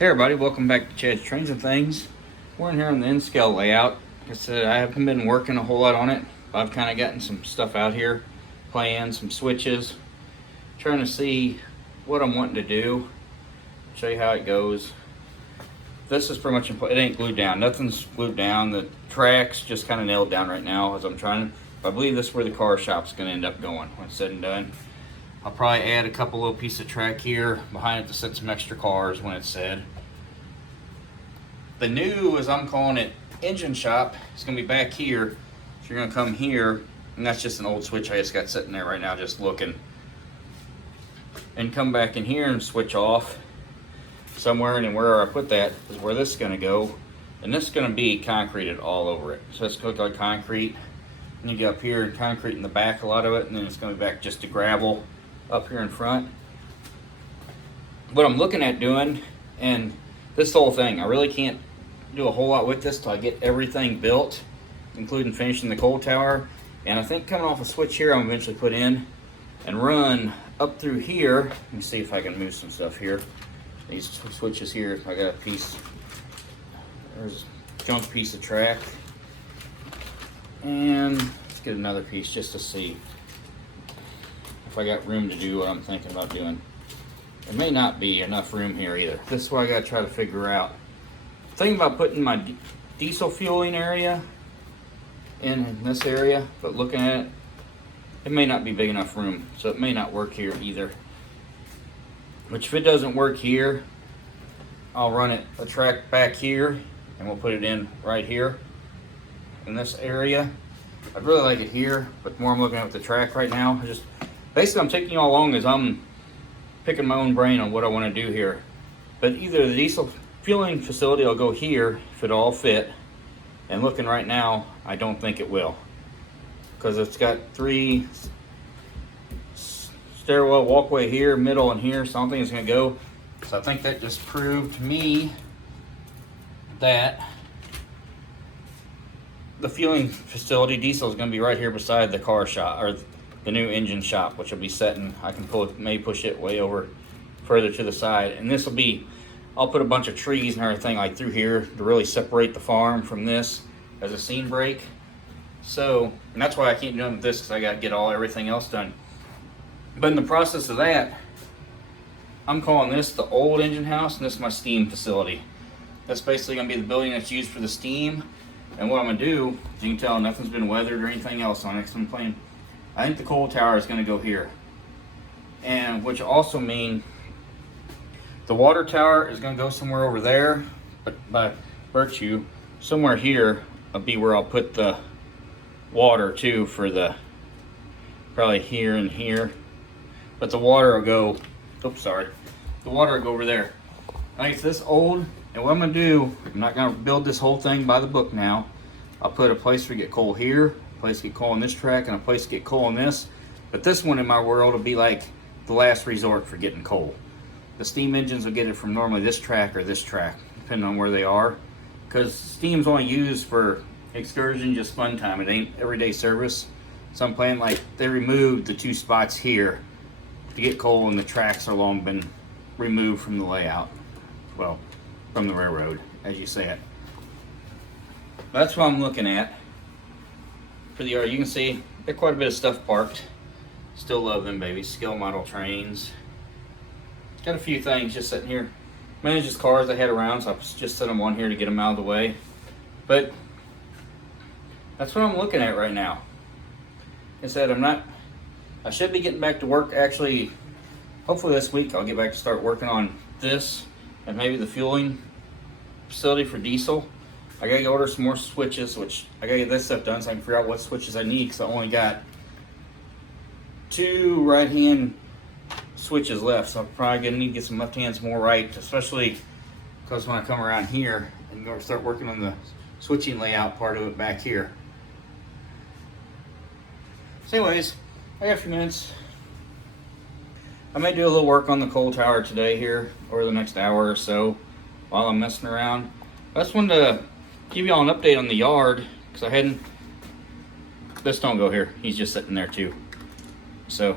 Hey everybody, welcome back to Chad's Trains and Things. We're in here on the N-scale layout. Like I said, I haven't been working a whole lot on it. I've kind of gotten some stuff out here, playing some switches, trying to see what I'm wanting to do, show you how it goes. This is pretty much, it ain't glued down. Nothing's glued down. The track's just kind of nailed down right now as I'm trying. I believe this is where the car shop's going to end up going when it's said and done. I'll probably add a couple little pieces of track here behind it to set some extra cars when it's said. The new, as I'm calling it, engine shop is going to be back here. So you're going to come here, and that's just an old switch I just got sitting there right now just looking. And come back in here and switch off somewhere, and then where I put that is where this is going to go. And this is going to be concreted all over it. So it's going to look like concrete. And you get up here and concrete in the back, a lot of it, and then it's going to be back just to gravel up here in front. What I'm looking at doing, and this whole thing, I really can't do a whole lot with this till I get everything built, including finishing the coal tower. And I think coming off a switch here, I'm eventually put in and run up through here. Let me see if I can move some stuff here. These switches here, I got a piece, there's a junk piece of track. And let's get another piece just to see if I got room to do what I'm thinking about doing. There may not be enough room here either. This is what I gotta try to figure out. Thinking about putting my diesel fueling area in this area, but looking at it, it may not be big enough room, so it may not work here either. Which if it doesn't work here, I'll run it a track back here and we'll put it in right here in this area. I'd really like it here, but the more I'm looking at the track right now, basically I'm taking you all along as I'm picking my own brain on what I want to do here. But either the diesel fueling facility will go here if it all fit, and looking right now, I don't think it will, because it's got 3 stairwell walkway here, middle, and here, so I don't think it's going to go. So I think that just proved to me that the fueling facility diesel is going to be right here beside the car shop, or the new engine shop, which will be setting. I can maybe push it way over further to the side, and this will be, I'll put a bunch of trees and everything like through here to really separate the farm from this as a scene break. So, and that's why I can't do it with this, because I got to get everything else done. But in the process of that, I'm calling this the old engine house, and this is my steam facility. That's basically going to be the building that's used for the steam. And what I'm going to do, as you can tell, nothing's been weathered or anything else on it, because I'm playing. I think the coal tower is going to go here. And which also mean the water tower is going to go somewhere over there, but by virtue, somewhere here will be where I'll put the water too, for the, probably here and here. But the water will go, oops, sorry. The water will go over there. I think it's this old, and what I'm going to do, I'm not going to build this whole thing by the book now. I'll put a place to get coal here, a place to get coal on this track, and a place to get coal on this. But this one in my world will be like the last resort for getting coal. The steam engines will get it from normally this track or this track, depending on where they are. Because steam's only used for excursion, just fun time. It ain't everyday service. So I'm playing like they removed the 2 spots here to get coal, and the tracks are long been removed from the layout. Well, from the railroad, as you say it. That's what I'm looking at for the yard. You can see there's quite a bit of stuff parked. Still love them babies. Scale model trains. Got a few things just sitting here. Mainly just cars I had around, so I just set them on here to get them out of the way. But that's what I'm looking at right now. Like I said, I should be getting back to work actually. Hopefully this week I'll get back to start working on this and maybe the fueling facility for diesel. I gotta go order some more switches, which I gotta get this stuff done so I can figure out what switches I need, because I only got 2 right hand switches left, so I'm probably gonna need to get some left hands, more right, especially because when I come around here and go start working on the switching layout part of it back here. So anyways, I got a few minutes. I may do a little work on the coal tower today here over the next hour or so while I'm messing around. I just wanted to give y'all an update on the yard, because I hadn't. This don't go here. He's just sitting there too. So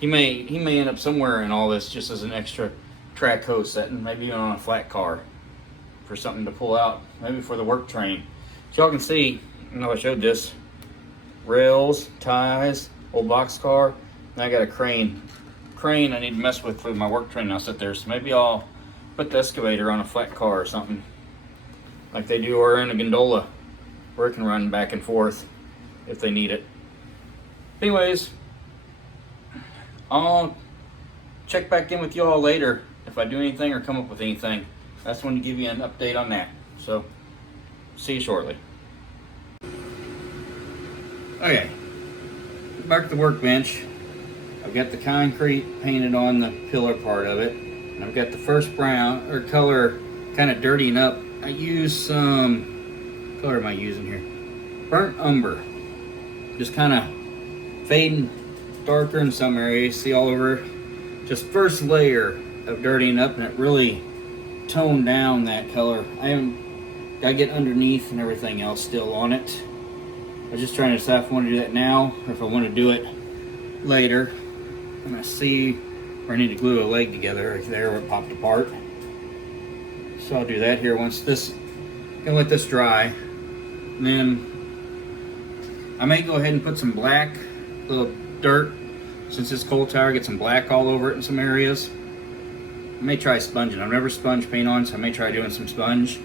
he may end up somewhere in all this just as an extra track hose setting, maybe even on a flat car for something to pull out, maybe for the work train. So y'all can see, I know I showed this, rails, ties, old box car, and I got a crane I need to mess with my work train now sit there. So maybe I'll put the excavator on a flat car or something like they do, or in a gondola where it can run back and forth if they need it. Anyways, I'll check back in with you all later if I do anything or come up with anything. That's when to give you an update on that. So see you shortly. Okay, back at the workbench. I've got the concrete painted on the pillar part of it, and I've got the first brown or color kind of dirtying up. I use some, color am I using here? Burnt umber. Just kind of fading darker in some areas, see all over. Just first layer of dirtying up, and it really toned down that color. I haven't got to get underneath and everything else still on it. I was just trying to decide if I want to do that now or if I want to do it later. And I see where I need to glue a leg together right there where it popped apart. So I'll do that here once this, gonna let this dry. And then I may go ahead and put some black, little dirt, since this coal tower, get some black all over it in some areas. I may try sponging. I've never sponge paint on, so I may try doing some sponge.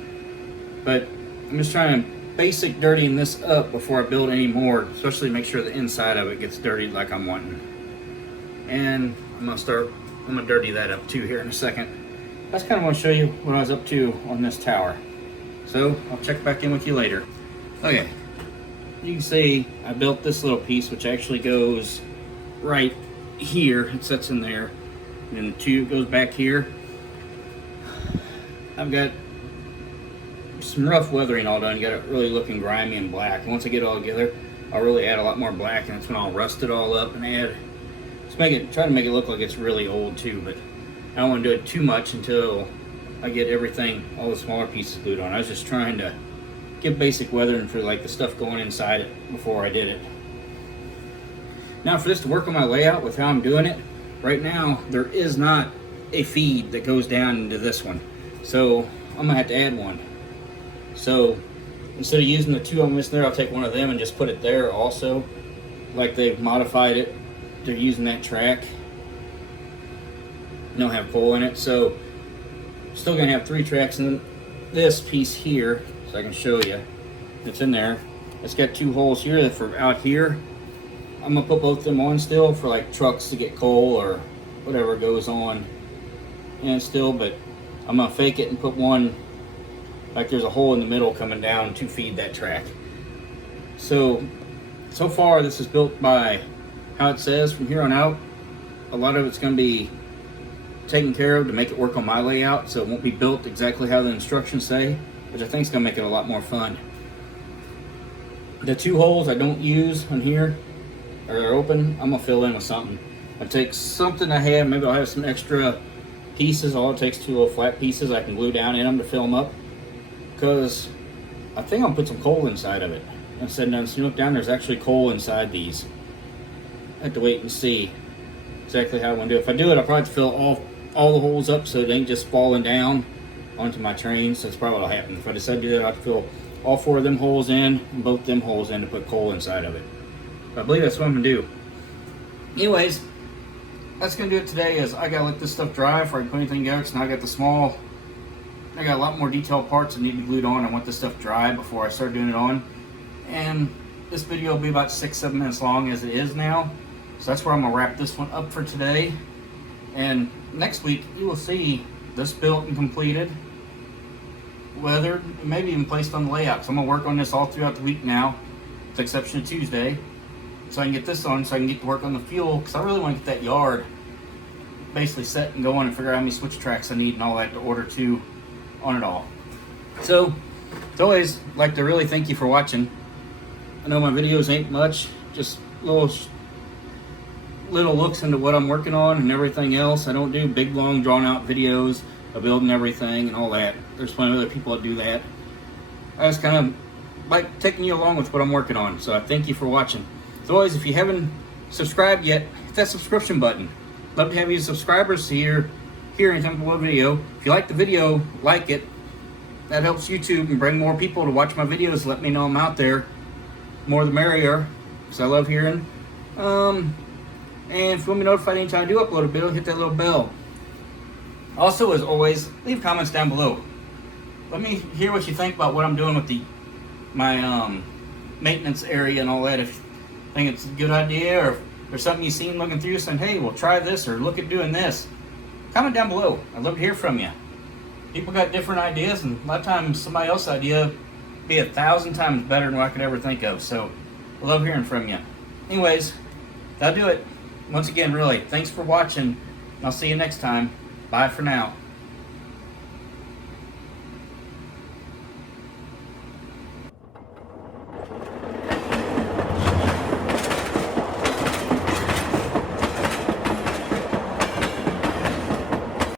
But I'm just trying to basic dirtying this up before I build any more, especially make sure the inside of it gets dirtied like I'm wanting. And I'm gonna dirty that up too here in a second. That's kind of want to show you what I was up to on this tower. So I'll check back in with you later. Okay, you can see I built this little piece, which actually goes right here. It sits in there, and then the tube goes back here. I've got some rough weathering all done. Got it really looking grimy and black. And once I get it all together, I'll really add a lot more black, and that's when I'll rust it all up and add. Try to make it look like it's really old too, but I don't want to do it too much until I get everything, all the smaller pieces glued on. I was just trying to get basic weathering for like the stuff going inside it before I did it. Now for this to work on my layout with how I'm doing it, right now there is not a feed that goes down into this one. So I'm gonna have to add one. So instead of using the two I'm missing there, I'll take one of them and just put it there also. Like they've modified it. They're using that track. They don't have coal in it, so still gonna have 3 tracks in this piece here, so I can show you. It's in there. It's got 2 holes here for out here. I'm gonna put both of them on still for like trucks to get coal or whatever goes on. And still, but I'm gonna fake it and put one like there's a hole in the middle coming down to feed that track. So far this is built by how it says. From here on out, a lot of it's going to be taken care of to make it work on my layout, so it won't be built exactly how the instructions say, which I think is going to make it a lot more fun. The 2 holes I don't use on here, or they're open, I'm going to fill in with something. I take something I have, maybe I'll have some extra pieces. All it takes 2 little flat pieces I can glue down in them to fill them up, because I think I'll put some coal inside of it. And said, now, so you look down, there's actually coal inside these. I have to wait and see exactly how I want to do it. If I do it, I'll probably fill all the holes up so it ain't just falling down onto my train. So that's probably what'll happen. If I decide to do that, I'll fill all 4 of them holes in and both them holes in to put coal inside of it. But I believe that's what I'm gonna do. Anyways, that's gonna do it today. Is I gotta let this stuff dry before I can put anything together. So now I got I got a lot more detailed parts that need to be glued on. I want this stuff dry before I start doing it on. And this video will be about 6-7 minutes long as it is now. So that's where I'm gonna wrap this one up for today. And next week you will see this built and completed, weathered, and maybe even placed on the layout. So I'm gonna work on this all throughout the week now, with the exception of Tuesday, so I can get this on, so I can get to work on the fuel, because I really want to get that yard basically set and going and figure out how many switch tracks I need and all that to order 2 on it all. So as always, I'd like to really thank you for watching. I know my videos ain't much, just little looks into what I'm working on and everything else. I don't do big, long, drawn-out videos of building everything and all that. There's plenty of other people that do that. I just kind of like taking you along with what I'm working on. So I thank you for watching. As always, if you haven't subscribed yet, hit that subscription button. Love to have you subscribers to hear here anytime I upload a video. If you like the video, like it. That helps YouTube and bring more people to watch my videos. Let me know I'm out there. More the merrier, because I love hearing. And if you want me notified anytime I do upload a video, hit that little bell. Also, as always, leave comments down below. Let me hear what you think about what I'm doing with my maintenance area and all that. If you think it's a good idea, or if there's something you've seen looking through saying, hey, well, try this, or look at doing this. Comment down below. I'd love to hear from you. People got different ideas, and a lot of times somebody else's idea be 1,000 times better than what I could ever think of. So I love hearing from you. Anyways, that'll do it. Once again, really, thanks for watching. I'll see you next time. Bye for now.